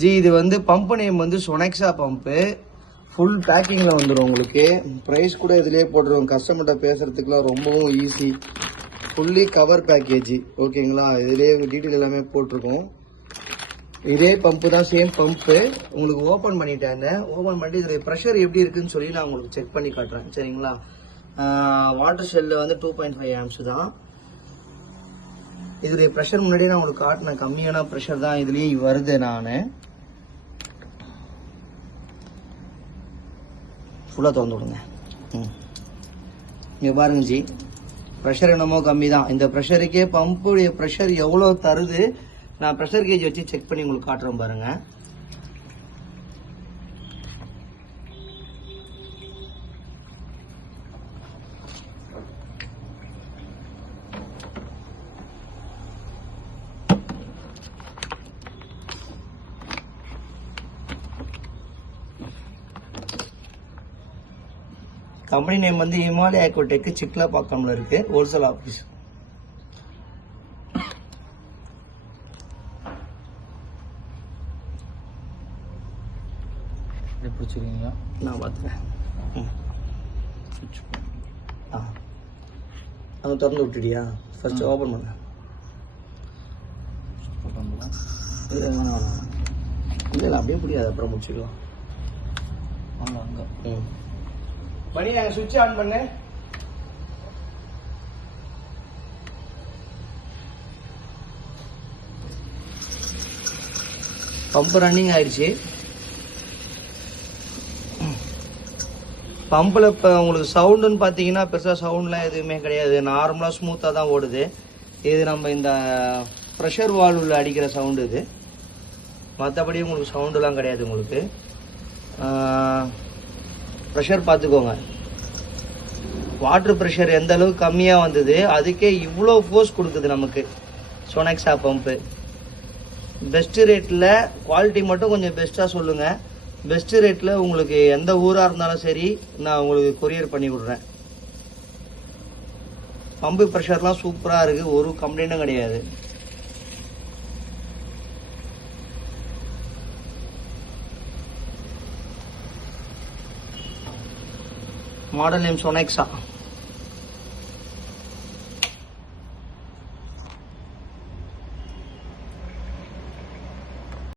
G இது வந்து pump name வந்து சொனெக்ஸா பம்பு. ஃபுல் பேக்கிங்கில் வந்துடும் உங்களுக்கு. ப்ரைஸ் கூட இதிலே போட்டுருவோம். கஸ்டமர்கிட்ட பேசுகிறதுக்குலாம் ரொம்பவும் ஈஸி. ஃபுல்லி கவர் பேக்கேஜ் ஓகேங்களா. இதிலே டீட்டெயில் எல்லாமே போட்டிருக்கோம். இதே பம்பு தான், சேம் பம்பு. உங்களுக்கு ஓப்பன் பண்ணிட்டேன். ஓப்பன் பண்ணிட்டு இதில் ப்ரெஷர் எப்படி இருக்குன்னு சொல்லி நான் உங்களுக்கு செக் பண்ணி காட்டுறேன் சரிங்களா. வாட்டர் ஷெல்லில் வந்து 2.5 ஆம்ஸ் தான். இதோடைய ப்ரெஷர் முன்னாடியே நான் உங்களுக்கு காட்டினேன். கம்மியான ப்ரெஷர் தான் இதுலேயே வருது. நான் ஃபுல்லாக திறந்து விடுங்க. இங்கே பாருங்க ஜி, ப்ரெஷர் என்னமோ கம்மி தான். இந்த ப்ரெஷருக்கே பம்புடைய ப்ரெஷர் எவ்வளோ தருது நான் ப்ரெஷர் கேஜ் வச்சு செக் பண்ணி உங்களுக்கு காட்டுறேன் பாருங்க. கம்பெனி நேம் வந்து இமாலயா எக்கோடெக், சிக்லாப்பாக்கம்ல இருக்கு, ஹோல்சேல் ஆஃபீஸ். பிடிச்சிருக்கீங்களா? நான் பார்த்துக்கிறேன். அதை திறந்து விட்டுடியா? ஃபர்ஸ்ட் ஓப்பன் பண்ண. இல்லை இல்லை அப்படியே முடியாது, அப்புறம் முடிச்சுக்கலாம். வாங்க அங்கே மணி நாங்கள் சுவிட்ச் ஆன் பண்ண. பம்ப் ரன்னிங் ஆயிடுச்சு. பம்பில் இப்போ உங்களுக்கு சவுண்டுன்னு பார்த்தீங்கன்னா பெருசாக சவுண்ட்லாம் எதுவுமே கிடையாது. நார்மலாக ஸ்மூத்தாக தான் ஓடுது. இது நம்ம இந்த ப்ரெஷர் வால்வில் அடிக்கிற சவுண்டு இது. மற்றபடி உங்களுக்கு சவுண்டுலாம் கிடையாது. உங்களுக்கு ப்ரெஷர் பார்த்துக்கோங்க. வாட்டர் ப்ரெஷர் எந்த அளவுக்கு கம்மியாக வந்தது, அதுக்கே இவ்வளோ ஃபோர்ஸ் கொடுக்குது நமக்கு சொனெக்ஸா பம்பு. பெஸ்ட்டு ரேட்டில் குவாலிட்டி மட்டும் கொஞ்சம் பெஸ்ட்டாக சொல்லுங்கள். பெஸ்ட்டு ரேட்டில் உங்களுக்கு எந்த ஊராக இருந்தாலும் சரி நான் உங்களுக்கு கொரியர் பண்ணி விட்றேன். பம்பு ப்ரெஷர்லாம் சூப்பராக இருக்குது, ஒரு கம்ப்ளைண்ட்டும் கிடையாது. Model name சொனெக்ஸா.